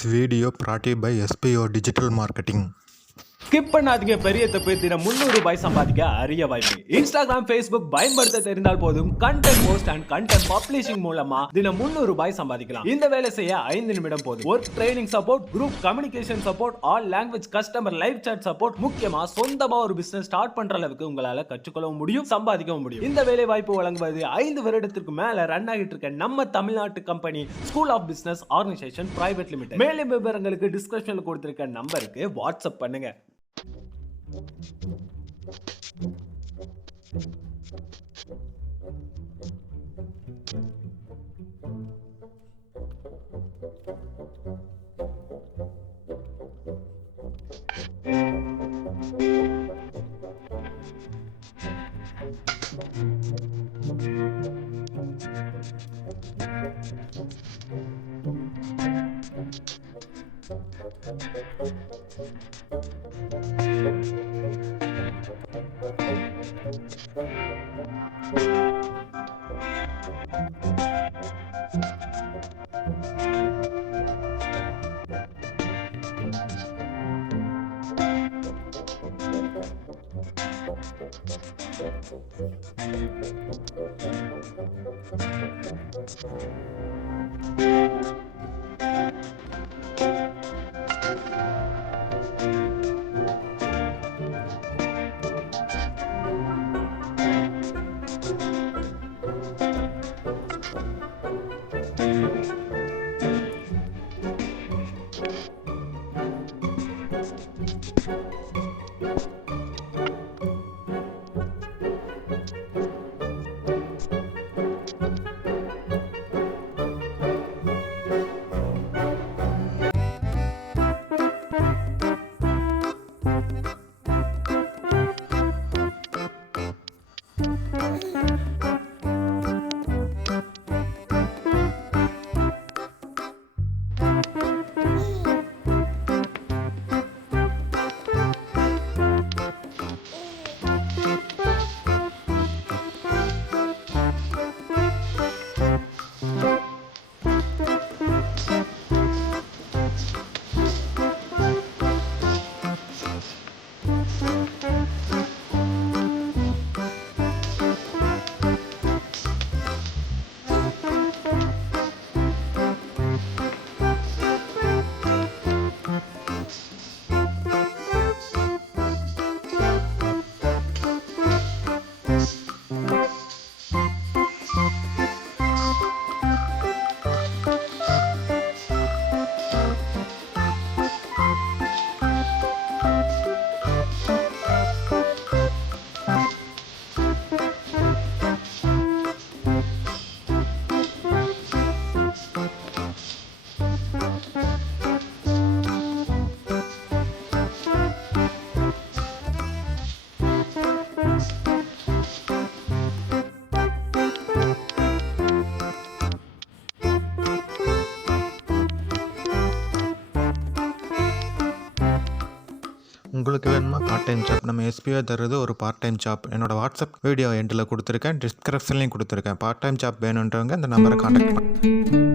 This video brought to you by SPO Digital Marketing. Skip பண்ணாதீங்க, பெரிய தப்பு. தினம் ₹300 சம்பாதிக்க அரிய வாய்ப்பு. இன்ஸ்டாகிராம், ஃபேஸ்புக் பயன்படுத்த தெரிந்தால் போதும். Content post and content publishing மூலமா தினம் ₹300 சம்பாதிக்கலாம். இந்த வேலை செய்ய 5 நிமிடம் போதும். Work training support, group communication support, all language customer live chat support, முக்கியமா சொந்தமா ஒரு பிசினஸ் ஸ்டார்ட் பண்ற அளவுக்கு உங்களால கற்றுக்கொள்ளவும் முடியும், சம்பாதிக்கவும் முடியும். இந்த வேலை வாய்ப்பு வழங்குவது 5 வருடத்திற்கு மேல ரன் ஆகிட்டு இருக்க நம்ம தமிழ்நாட்டு company school of business organisation private limited. மேலும் விவரங்களுக்கு டிஸ்கிரிப்ஷன்ல கொடுத்திருக்க நம்பருக்கு வாட்ஸ்அப் பண்ணுங்க. உங்களுக்கு வேணுமா பார்ட் டைம் ஜாப்? நம்ம SPO தருது ஒரு பார்ட் டைம் ஜாப். என்னோட வாட்ஸ்அப் வீடியோ எண்டில் கொடுத்துருக்கேன், டிஸ்கிரிப்ஷன்லையும் கொடுத்துருக்கேன். பார்ட் டைம் ஜாப் வேணுன்றவங்க இந்த நம்பரை கான்டாக்ட் பண்ணு.